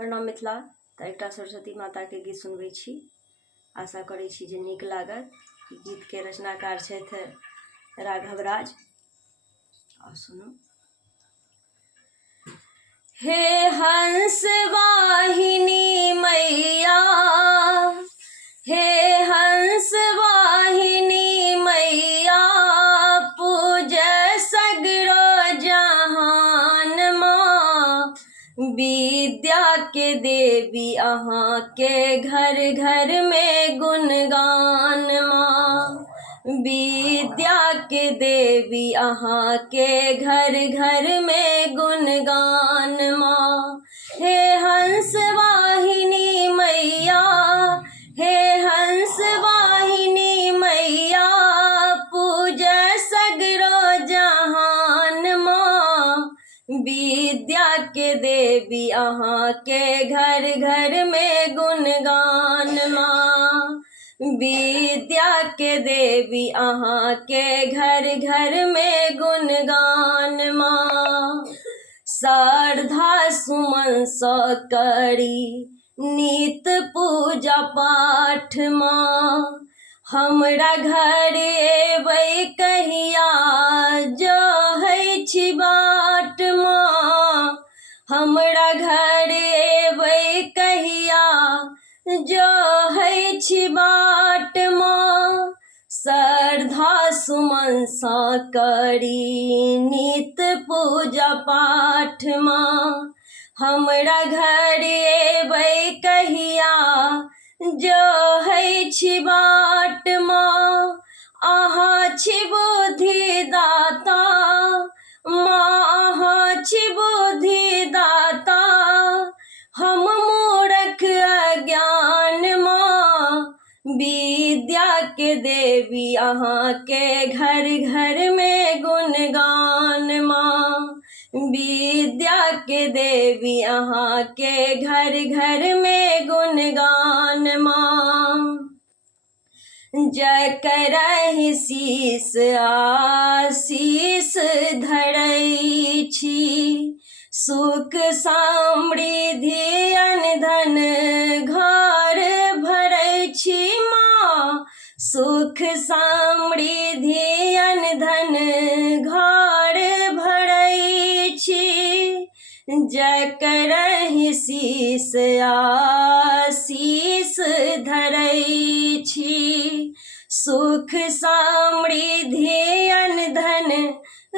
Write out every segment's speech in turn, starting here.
प्रणाम मिथिला। तऽ एकटा सरस्वती माता के गीत सुनबै छी। आशा करै छी जे नीक लागत। ई गीत के रचनाकार छथि राघव राज। और सुनू। हे हंस वाहिनी मैया, हे हंस वाहिनी मैया, पूजय सगरो जहान माँ। विद्या के देवी अहाँ के घर घर में गुणगान माँ। विद्या के देवी अहाँ के घर घर में गुणगान माँ। हे हंस वाहिनी मैया, हे हंस वाहिनी मैया, पूजय सगरो जहान माँ। विद्या के देवी अहाँ के घर घर में गुणगान माँ। विद्या के देवी अहाँ के घर घर में गुणगान माँ। श्रद्धा सुमन सँ करी नित पूजा पाठ माँ। हमरा घर एबै कहिया जहै छी बाट माँ। हमरा घर एबै कहिया जहै छी बाट माँ। श्रद्धा सुमन सँ करी नित पूजा पाठ माँ। हमरा घर एबै कहिया जहै छी बाट माँ। अहाँ छी बुद्धि दाता माँ, अहाँ छी बुद्धि दाता, हम मूर्ख अज्ञान माँ। विद्या के देवी अहाँ के घर घर में गुणगान माँ। विद्या के देवी अहाँ के घर घर में गुणगान माँ। जकरहि शीस आशीष धरै छी, सुख समृद्धि अन्न धन घर भरै छी माँ। सुख समृद्धि अन्न धन घर भरै छी। जकरहि शीस आशीष धरै छी, सुख समृद्धि अन्न धन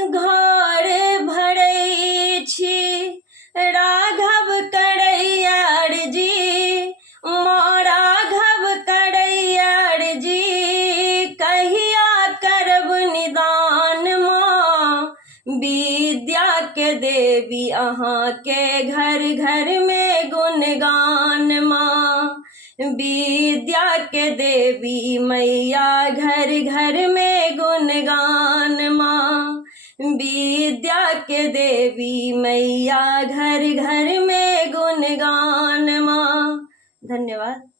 घर भरै छी। राघव करैया अर्जी माँ, राघव करैया अर्जी, कहिया करब निदान माँ। विद्या के देवी अहाँ के घर घर में गुणगान माँ। विद्या के देवी मैया घर घर में गुणगान माँ। विद्या के देवी मैया घर घर में गुणगान माँ। धन्यवाद।